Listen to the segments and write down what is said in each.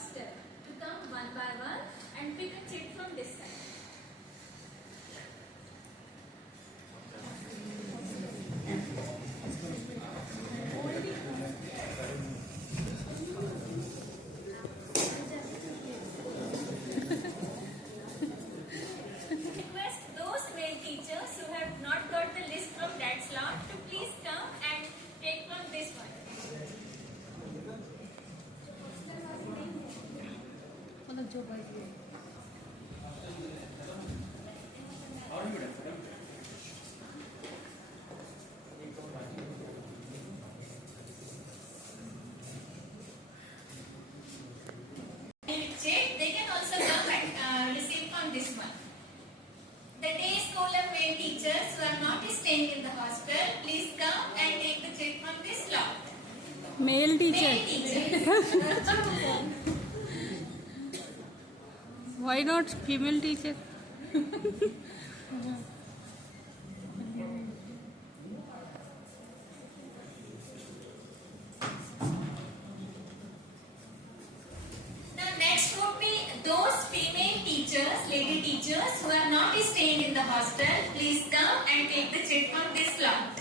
hostel to come one by one and pick a chit from this side. Request those male teachers who have not got the list from that slot to please come and take from this one. They can also come and receive from this one. The day school of male teachers who are not staying in the hostel, please come and take the check from this slot. Male teacher. Male teachers. Why not female teacher? Now next would be those female teachers, lady teachers who are not staying in the hostel, please come and take the check from this slot.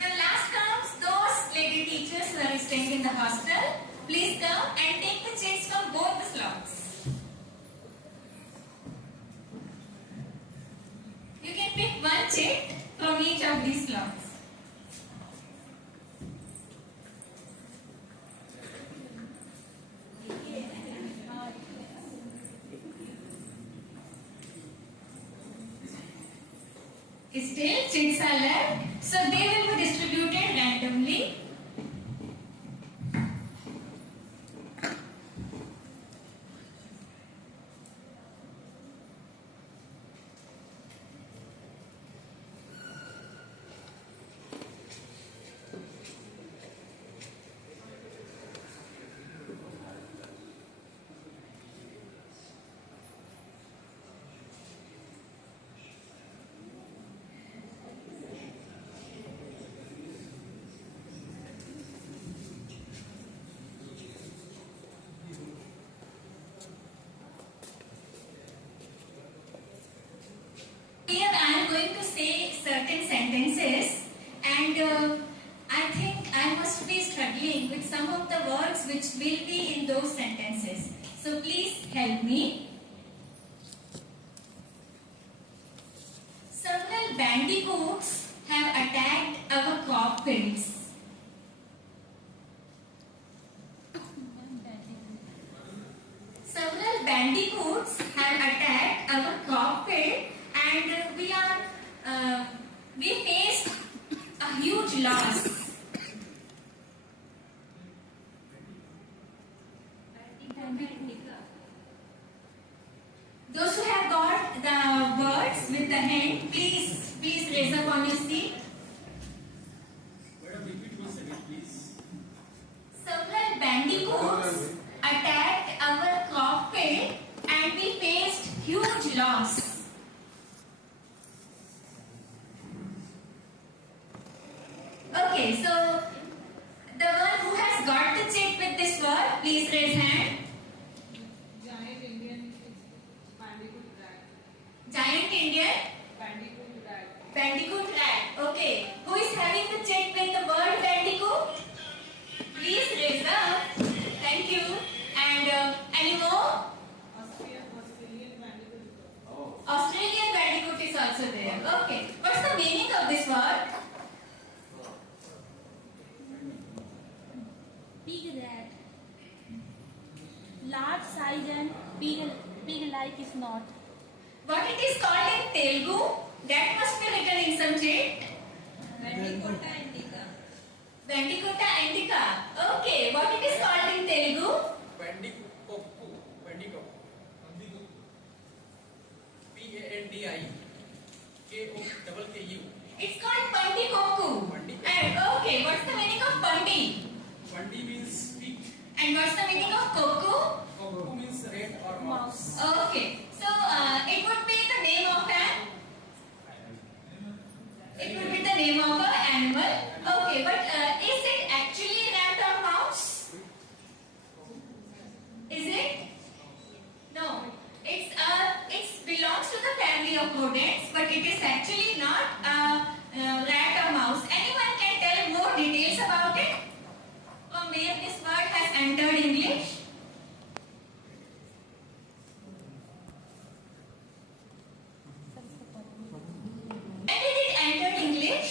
Now last comes those lady teachers who are staying in the hostel. Please come and take the checks from both the slots. You can pick one check from each of these slots. Still, checks are left, so they will be distributed randomly. Here I am going to say certain sentences, and I think I must be struggling with some of the words which will be in those sentences. So please help me. Several bandicoots have attacked our cockpits. Several bandicoots have attacked our cockpit, and we faced a huge loss. Those who have got the words with the hand, please raise up on your seat. Madam, repeat once again, please. Several bandicoots attacked our cockpit, and we faced huge loss. Okay, so the one who has got the check with this word, please raise hand. Giant Indian bandicoot rat. Giant Indian Bandicoot rat. bandicoot rat. Okay, who is having the check with the word bandicoot? Please raise up. Thank you. And any more? Australian bandicoot. Australian bandicoot is also there. Okay, what's the meaning of this word? Pig rat. Large size and pig-like is not. What it is called in Telugu? That must be written in some sheet. Bandicoota indica. Bandicoota indica. Okay, what it is called in Telugu? Bandicoot. Pandikoku. It's called Pandikoku. Pandi. And okay, what's the meaning of Pandi? Pandi means speak. And what's the meaning of Koku? Koku means red or mouse. Okay, so it would be the name of an. It would be the name of an animal. Okay, but is it actually rat or mouse? Is it? No. It belongs to the family of rodents, but it is actually not rat or mouse. Anyone can tell more details about it? From where this word has entered English? When did it enter English?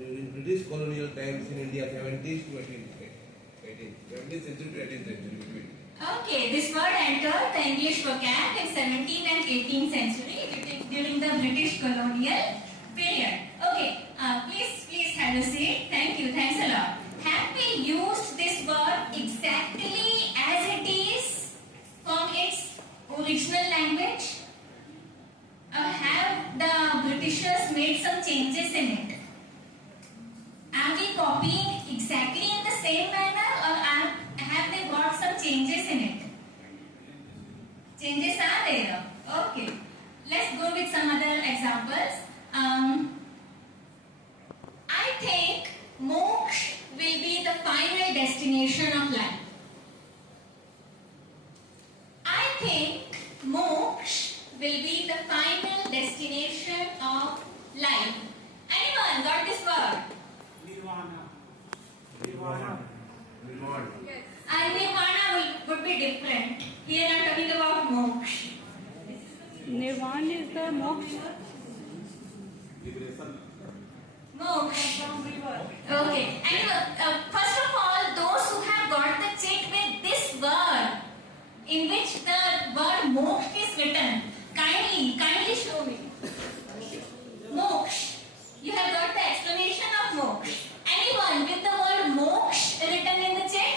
In British colonial times in India, 70s to 17th century to 18th century between. Okay, this word entered the English vocab in 17th and 18th century during the British colonial period. Okay, please have a seat. Thank you, thanks a lot. Have we used this word exactly as it is from its original language? Or have the Britishers made some changes in it? Are we copying exactly in the same manner, or have they got some changes in it? Changes are there. Okay. Let's go with some other examples. I think moksha will be the final destination of life. I think moksha will be the final destination of life. Anyone got this word? Nirvana. Nirvana would be different. Here I'm talking about moksha. Nirvana is the moksha. Moksha. Okay. And first of all, those who have got the check with this word, in which the word moksha is written, kindly show me. Moksha. You have got the explanation of moksha. Anyone with the word moksha written in the check?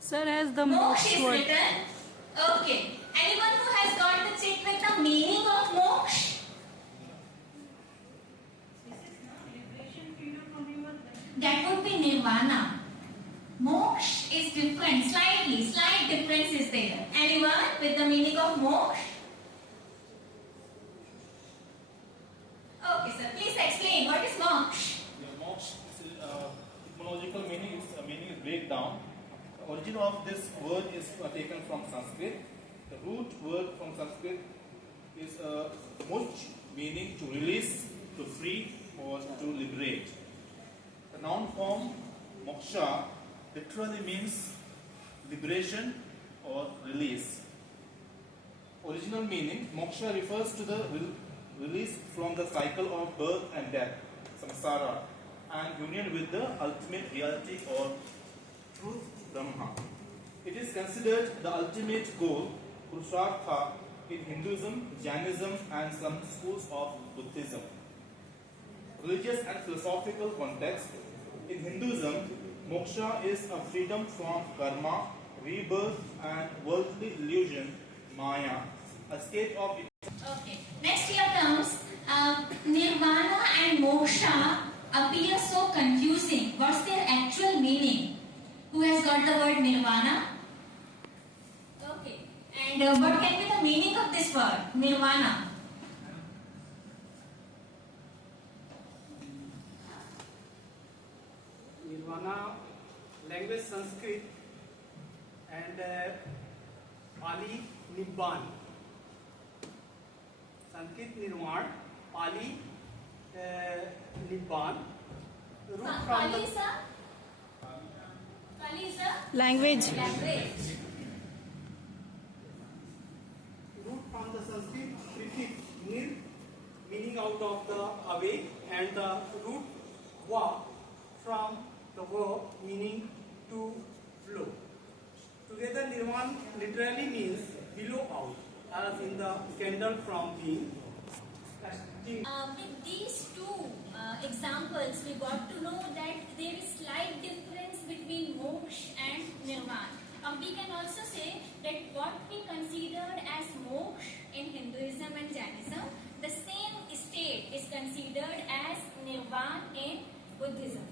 Sir has the Moksha moksha is word. written. Okay. Anyone who has got the check with the meaning of moksha? That would be nirvana. Moksha is different, slight difference is there. Anyone with the meaning of moksha? Okay, sir. Please explain what is moksha. Yeah, moksha is etymological meaning is breakdown. The origin of this word is taken from Sanskrit. The root word from Sanskrit is moksh, meaning to release, to free, or to liberate. The noun form moksha literally means liberation or release. Original meaning moksha refers to the release from the cycle of birth and death, samsara, and union with the ultimate reality or truth, Brahma. It is considered the ultimate goal, Purushartha, in Hinduism, Jainism, and some schools of Buddhism. Religious and philosophical context. In Hinduism, moksha is a freedom from karma, rebirth, and worldly illusion, maya, a state of. Okay. Next here comes nirvana and moksha appear so confusing. What's their actual meaning? Who has got the word nirvana? Okay. And what can be the meaning of this word, nirvana? Nirvana, language Sanskrit, and Pali Nibban. Sanskrit Nirvan, Pali Nibban. Root from Pali, the sir? Pali, sir? Language. Language. root from the Sanskrit prefix nir, meaning out of the away, and the root va from the verb meaning to flow. Together, nirvan literally means below out, as in the candle from being extinct. With these two examples, we got to know that there is slight difference between moksha and nirvana. We can also say that what what we considered as moksha in Hinduism and Jainism, the same state is considered as nirvana in Buddhism.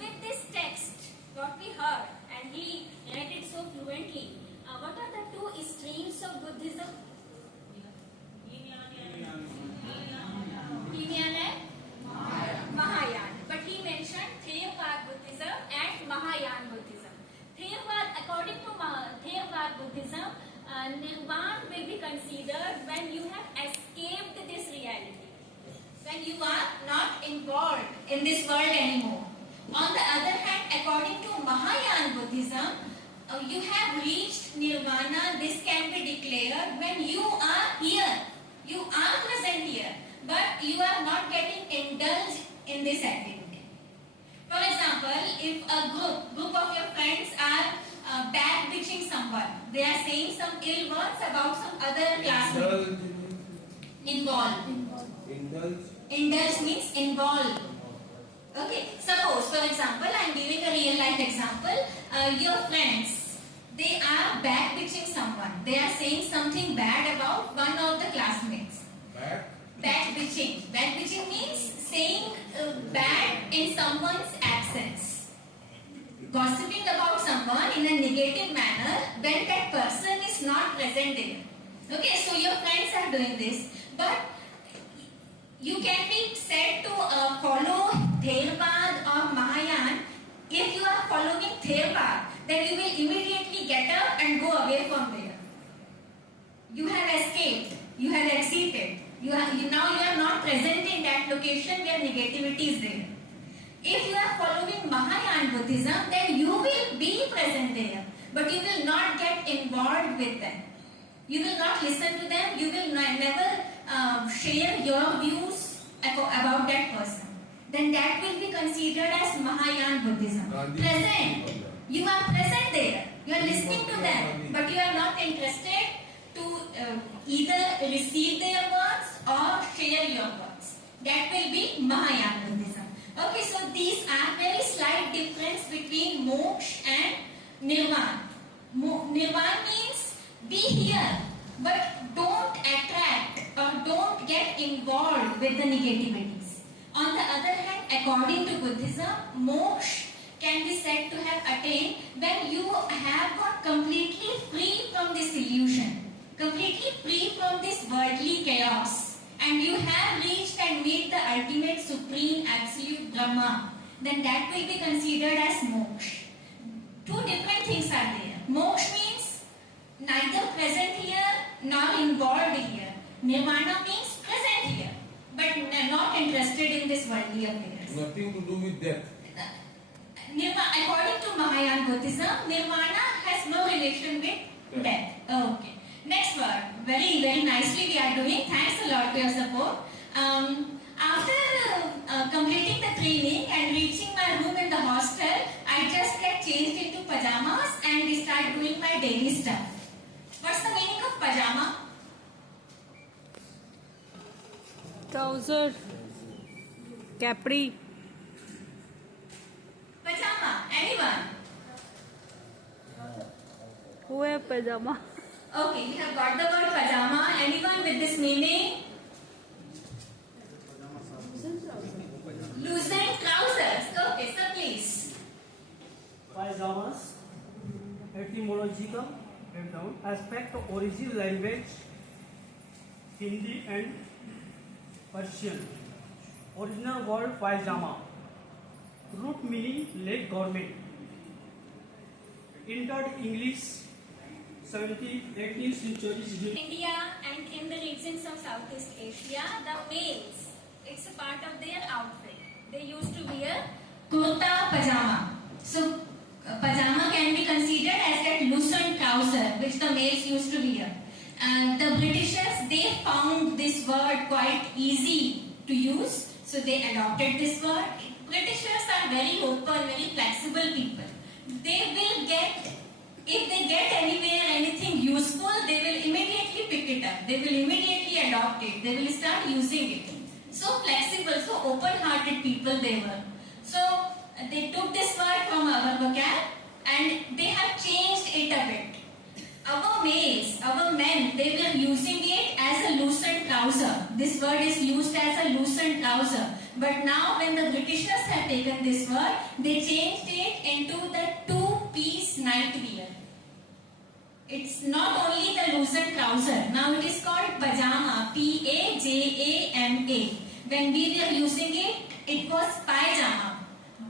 With this text, what we heard, and he read it so fluently, what are the two streams of Buddhism? Hinayana and Mahayana. But he mentioned Theravada Buddhism and Mahayana Buddhism. According to Theravada Buddhism, nirvana will be considered when you have escaped this reality, when you are not involved in this world anymore. On the other hand, according to Mahayana Buddhism, you have reached nirvana. This can be declared when you are here, you are present here, but you are not getting indulged in this activity. For example, if a group of your friends are back bitching someone, they are saying some ill words about some other classmate. Involved. Indulge means involve. Okay, suppose for example, I am giving a real life example. Your friends, they are back bitching someone. They are saying something bad about one of the classmates. Back bitching. Back bitching means saying bad in someone's absence. Gossiping about someone in a negative manner when that person is not present there. Okay, so your friends are doing this, but you can be said to follow Theravada or Mahayana. If you are following Theravada, then you will immediately get up and go away from there. You have escaped. You have exceeded. Now you are not present in that location where negativity is there. If you are following Mahayana Buddhism, then you will be present there, but you will not get involved with them. You will not listen to them. You will never share your views about that person. Then that will be considered as Mahayana Buddhism. Present. You are present there. You are listening to them, but you are not interested to either receive their words or share your words. That will be Mahayana Buddhism. Okay, so these are very slight difference between moksha and nirvana. Nirvana means be here, but don't attract or don't get involved with the negativities. On the other hand, according to Buddhism, moksha can be said to have attained when you have got completely free from this illusion, completely free from this worldly chaos, and you have reached and made the ultimate supreme absolute Brahma. Then that will be considered as moksha. Two different things are there. Moksha means neither present here nor involved here. Nirvana means present here, but not interested in this worldly affairs. Nothing to do with death. According to Mahayana Buddhism, nirvana has no relation with death. Okay. Next word. Very, very nicely we are doing. Thanks a lot for your support. After completing the training and reaching my room in the hostel, I just get changed into pajamas and start doing my daily stuff. What's the meaning of pajama? Trouser, capri. Pajama. Anyone? Who have pajama? Okay, we have got the word pajama. Anyone with this meaning? Loosened trousers. Okay, sir, please. Pajamas, etymological background, aspect of origin language, Hindi and Persian. Original word pajama, root meaning leg garment. Entered English 17th, 18th centuries. India and in the regions of Southeast Asia, the males, it's a part of their outfit. They used to wear kurta pajama. So pajama can be considered as that loosened trouser which the males used to wear. The Britishers, they found this word quite easy to use, so they adopted this word. Britishers are very open, very flexible people. They will get, if they get anywhere anything useful, they will immediately pick it up. They will immediately adopt it. They will start using it. So flexible, so open-hearted people they were. So they took this word from our vocab and they have changed it a bit. Our our males, our men, they were using it as a loosened trouser. This word is used as a loosened trouser. But now when the Britishers have taken this word, they changed it into the two-piece nightwear. It's not only the loosened trouser. Now it is called pajama. P-A-J-A-M-A. When we were using it, it was pyjama.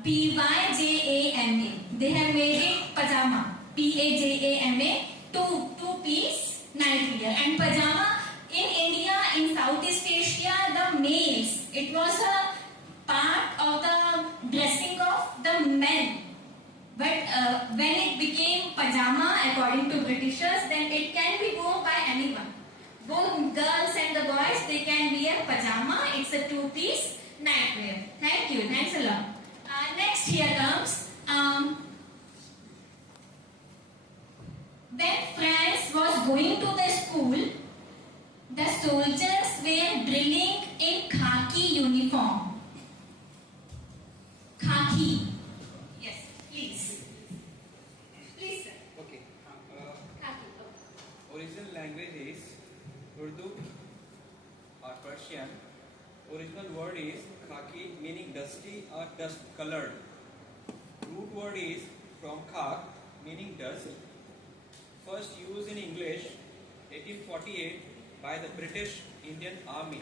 P-Y-J-A-M-A. They have made it pajama. P-A-J-A-M-A. Two-piece nightwear. And pajama in India, in Southeast Asia, the males, it was a part of the dressing of the men. But when it became pajama, according to Britishers, then it can be worn by anyone. Both girls and the boys, they can wear pajama. It's a two-piece nightwear. Thank you. Thanks a lot. Next here comes, when France was going to the school, the soldiers were drilling in khaki uniform. Khaki. Yes, please. Please, sir. Okay. Khaki. Original language is Urdu or Persian. Original word is khaki, meaning dusty or dust colored. Root word is from khak, meaning dust. First used in English 1848 by the British Indian Army.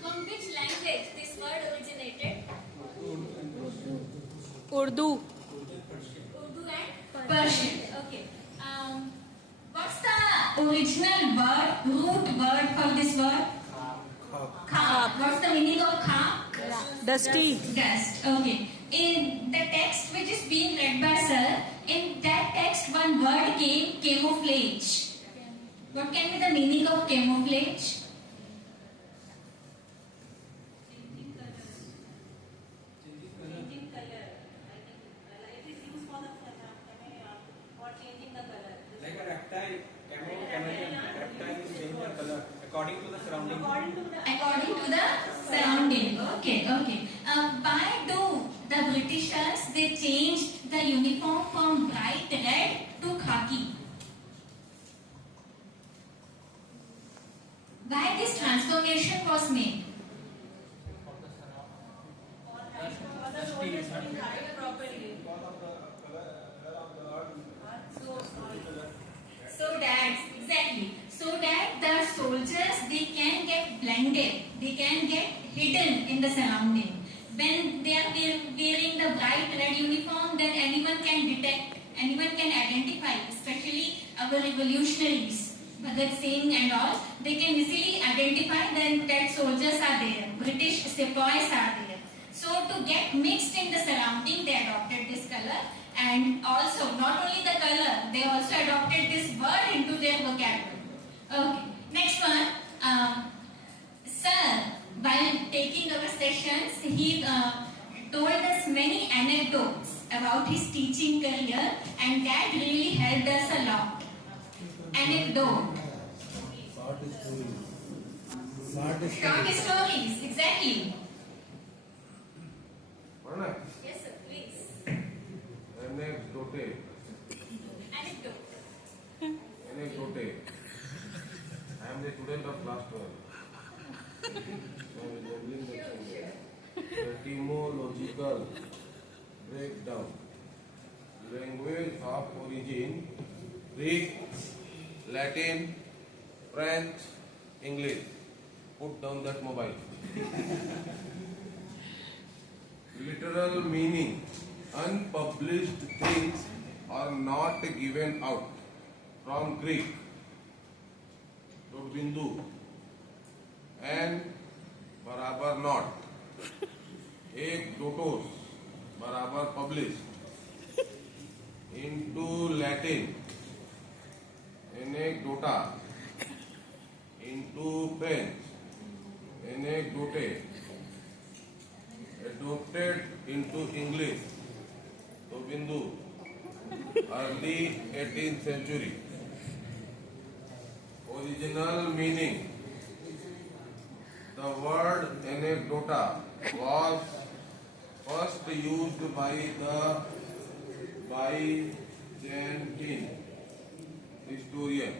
From which language this word originated? Urdu. Urdu and Persian. Okay. What's the original word, root word for this word? Khak. What's the meaning of khak? Dusty. Dust. Okay. In the text which is being read by sir, in that text one word came, camouflage. What can be the meaning of camouflage? Changing color. Changing color. I think it is used for the for changing the color. Like a reptile, reptile is changing the color according to the surrounding. According to the surrounding. Okay. Why do the Britishers, they changed the uniform from bright red to khaki? Why this transformation was made? So that the soldiers, they can get blended, they can get hidden in the surrounding. When they are wearing the bright red uniform, then anyone can detect, anyone can identify, especially our revolutionaries, Bhagat Singh and all, they can easily identify that soldiers are there, British sepoys are there. So to get mixed in the surrounding, they adopted this color, and also not only the color, they also adopted this word into their vocabulary. Okay, next one. Sir, while taking our sessions, he told us many anecdotes about his teaching career, and that really helped us a lot. Anecdote. Short stories, exactly. Yes, sir, please. Anecdote. I am the student of class 12. So I am examining the student. The etymological breakdown. Language of origin: Greek, Latin, French, English. Put down that mobile. Literal meaning: unpublished things are not given out. From Greek. Bindu and बराबर not. एक dotos बराबर published. Into Latin. Anecdota. Into French. Anecdote. Adopted into English. तो बिंदु. Early 18th century. Original meaning: the word anecdota was first used by the Byzantine historian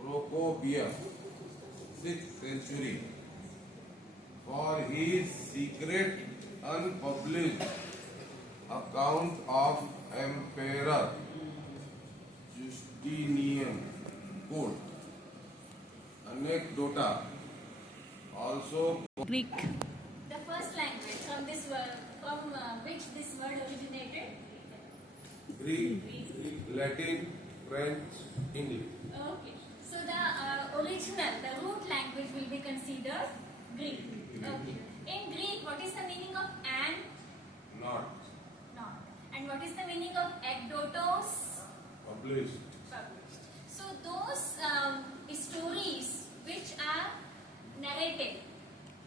Procopius, 6th century, for his secret unpublished account of Emperor Justinian code. Anecdota also Greek. The first language from this word, from which this word originated? Greek, Latin, French, English. Okay. So the original, the root language will be considered Greek. Okay. In Greek, what is the meaning of and? Not Not. And what is the meaning of ekdotos? published. Published. So those stories which are narrated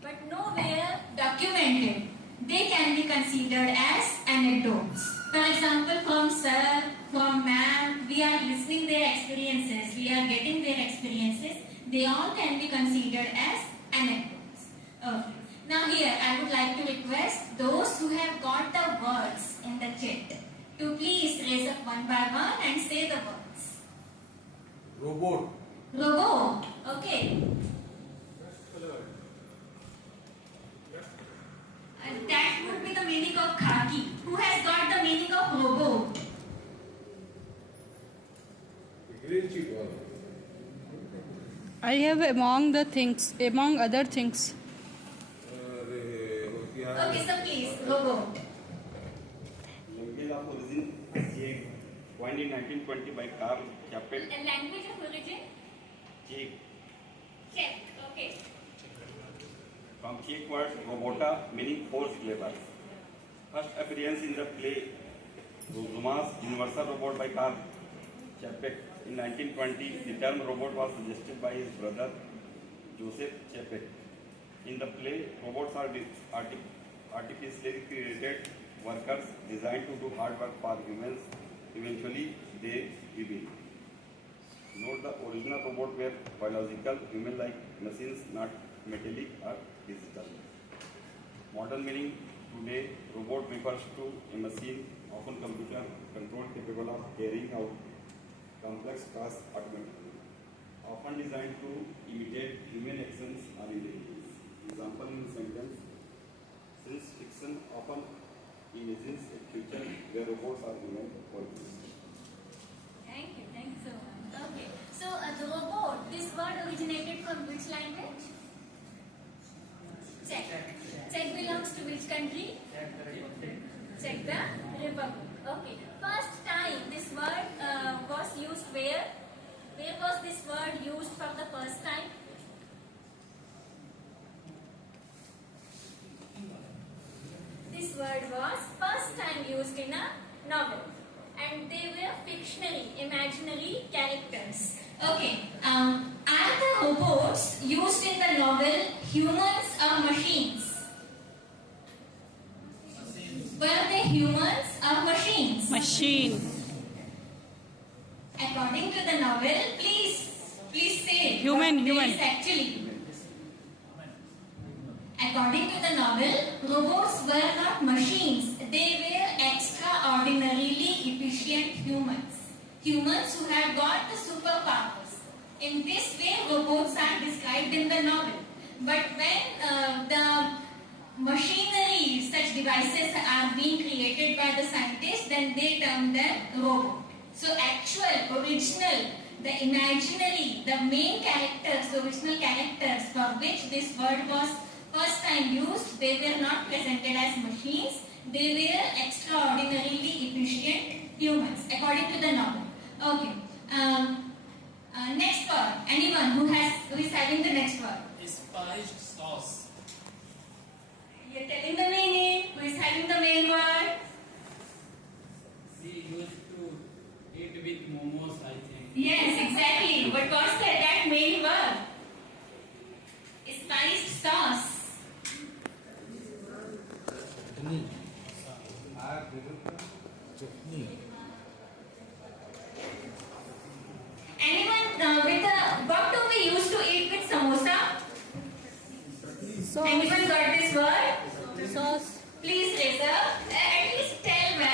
but nowhere documented, they can be considered as anecdotes. For example, from sir, from ma'am, we are listening their experiences, we are getting their experiences, they all can be considered as anecdotes. Okay. Now here, I would like to request those who have got the words in the chat to please raise up one by one and say the words. Robot, Robot. Okay. That would be the meaning of khaki. Who has got the meaning of robot? green sheet wala. I have among other things. अरे वो क्या है? Okay, so please, robot. Language of origin Czech, coined in 1920 by Karl Čapek. Language of origin? Czech, Czech. Okay. from Czech word robota, meaning four syllables. First appearance in the play Zuma's Universal Robot by Karl Čapek. In 1920, the term robot was suggested by his brother Joseph Čapek. In the play, robots are artificially created workers designed to do hard work for humans. Eventually, they rebel. Note the original robot were biological, human-like machines, not metallic or digital. Modern meaning today, robot refers to a machine, often computer controlled, capable of carrying out complex tasks automatically, often designed to imitate human actions or intelligence. Example in the sentence: science fiction often imagines a future where robots are human workers. Thank you so much. Okay. So the robot, this word originated from which language? Czech. Czech belongs to which country? Czech the Republic. Okay. First time this word was used where? Where was this word used for the first time? This word was first time used in a novel, and they were fictionally, imaginary characters. Okay, are the robots used in the novel humans or machines? Were they humans or machines? Machine. According to the novel, please say. Human. Yes, actually. According to the novel, robots were not machines. They were extraordinarily efficient humans. Humans who have got the superpowers. In this way, robots are described in the novel. But when the machinery, such devices are being created by the scientists, then they term them robot. So actual, original, the imaginary, the main characters, the original characters for which this word was first time used, they were not presented as machines, they were extraordinarily efficient humans, according to the novel. Okay. Next word. Anyone who is having the next word? Spiced sauce. You're telling the meaning. Who is having the main word? We used to eat with momos, I think. Yes, exactly. What was that main word? Spiced sauce. Anyone with what do we used to eat with samosa? Sauce. Anyone